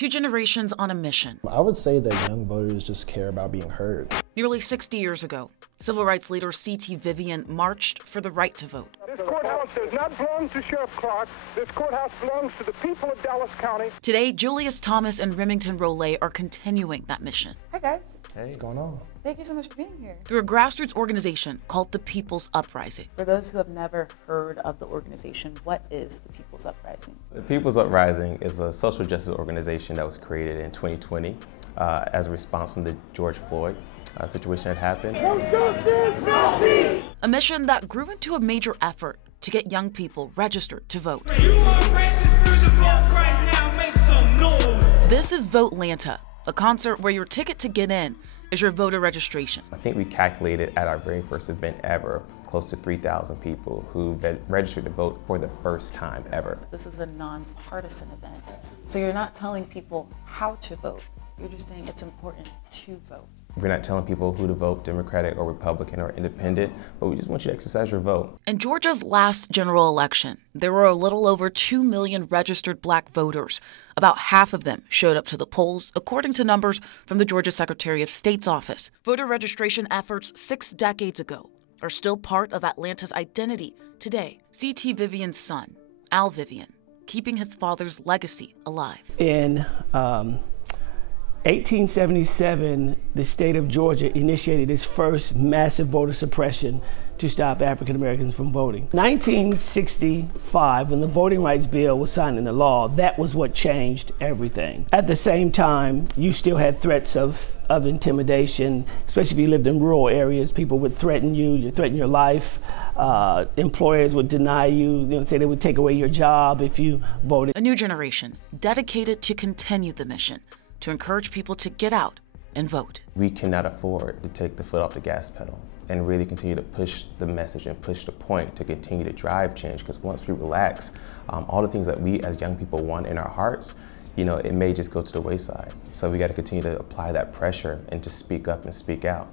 Two generations on a mission. I would say that young voters just care about being heard. Nearly 60 years ago, civil rights leader C.T. Vivian marched for the right to vote. This courthouse does not belong to Sheriff Clark. This courthouse belongs to the people of Dallas County. Today, Julius Thomas and Remington Rollet are continuing that mission. Hi, guys. Hey. What's going on? Thank you so much for being here. Through a grassroots organization called the People's Uprising. For those who have never heard of the organization, what is the People's Uprising? The People's Uprising is a social justice organization that was created in 2020 as a response from the George Floyd situation that happened. No justice, no peace! A mission that grew into a major effort to get young people registered to vote. You are registered to vote right now, make some noise. This is Vote Lanta, a concert where your ticket to get in is your voter registration. I think we calculated at our very first event ever, close to 3,000 people who registered to vote for the first time ever. This is a nonpartisan event. So you're not telling people how to vote. You're just saying it's important to vote. We're not telling people who to vote, Democratic or Republican or Independent, but we just want you to exercise your vote. In Georgia's last general election, there were a little over 2 million registered Black voters. About half of them showed up to the polls, according to numbers from the Georgia Secretary of State's office. Voter registration efforts 6 decades ago are still part of Atlanta's identity today. C.T. Vivian's son, Al Vivian, keeping his father's legacy alive. In 1877, the state of Georgia initiated its first massive voter suppression to stop African Americans from voting. 1965, when the Voting Rights Bill was signed into law, that was what changed everything. At the same time, you still had threats of intimidation, especially if you lived in rural areas. People would threaten you, threaten your life. Employers would deny you, say they would take away your job if you voted. A new generation dedicated to continue the mission, to encourage people to get out and vote. We cannot afford to take the foot off the gas pedal and really continue to push the message and push the point to continue to drive change, because once we relax, all the things that we as young people want in our hearts, it may just go to the wayside. So we got to continue to apply that pressure and just speak up and speak out.